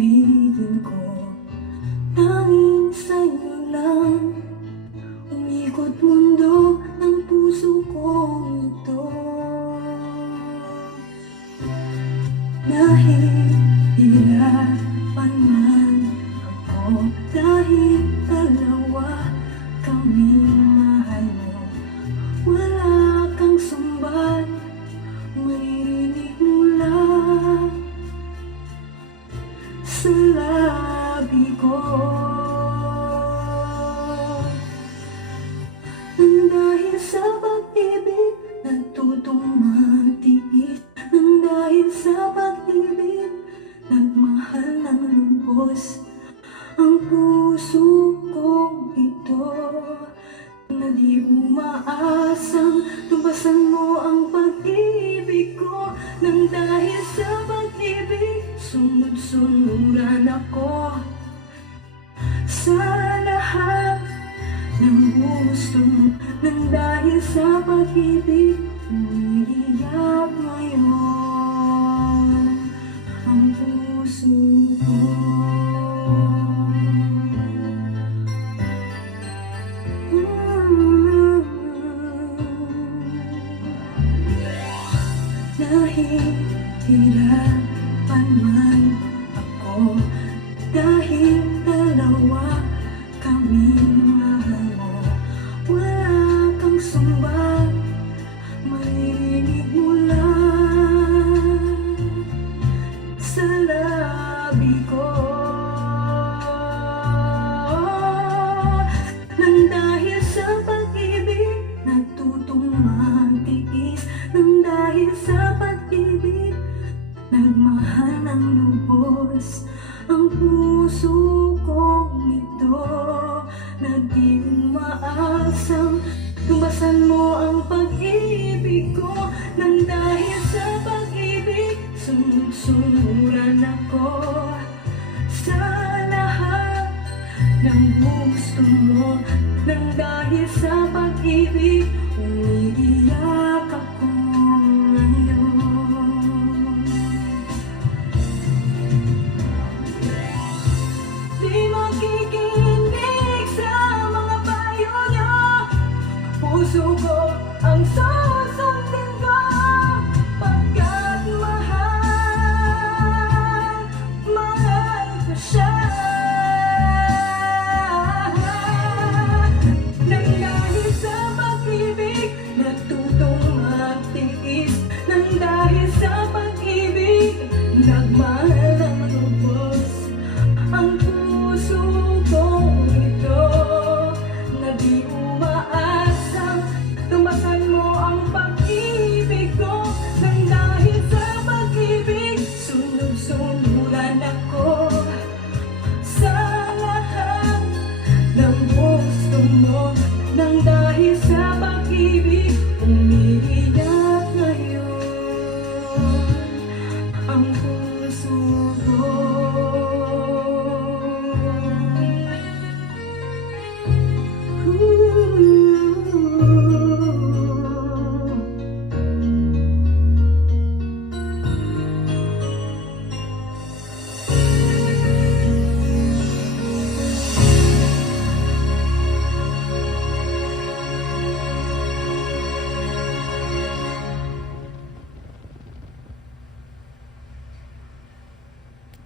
ibigin ko, tanging sa'yo lang. Umikot mundo ng puso kong ito. Nahihirapan man ako dahil dalawa kaming mahal mo. Wala kang sumbat, maririnig mula sa labi ko. Nang dahil sa pag-ibig, natutong magtiis. Nang dahil sa pag-ibig, nagmahal ng lubos ang puso kong ito. Na di umaasang tubasan mo ang pag-ibig ko. Nang dahil sa pag-ibig, sunod-sunuran ako sa lahat ng gusto mo. Nang dahil sa pag-ibig, umiiyak ngayon ang puso ko. Nahihirapan man ako dahil dalawa kaming mahal mo. Wala kang sumbat, maririnig mula sa labi ko. Nang dahil sa pag-ibig, natutong magtiis. Nang dahil sa pag-ibig, nagmahal ng lubos ang puso kong ito. Na di umaasang tumasan mo ang pag-ibig ko. Nang dahil sa pag-ibig, sunod-sunuran ako sa lahat ng gusto mo. Nang dahil sa pag-ibig, umiiyak ako ngayon. Di makikinig sa mga payo niyo, puso ko ang susundin ko. Pagkat mahal, mahal ko siya. Nang dahil sa pag-ibig, natutong magtiis. Nang dahil sa pag-ibig, nagmahal ng lubos ang puso kong ito. Na di umaasang tumasan mo ang pag-ibig ko. Nang dahil sa pag-ibig, sunod-sunuran ako sa lahat ng gusto mo. Nang dahil sa pag-ibig, umiiyak ngayon ang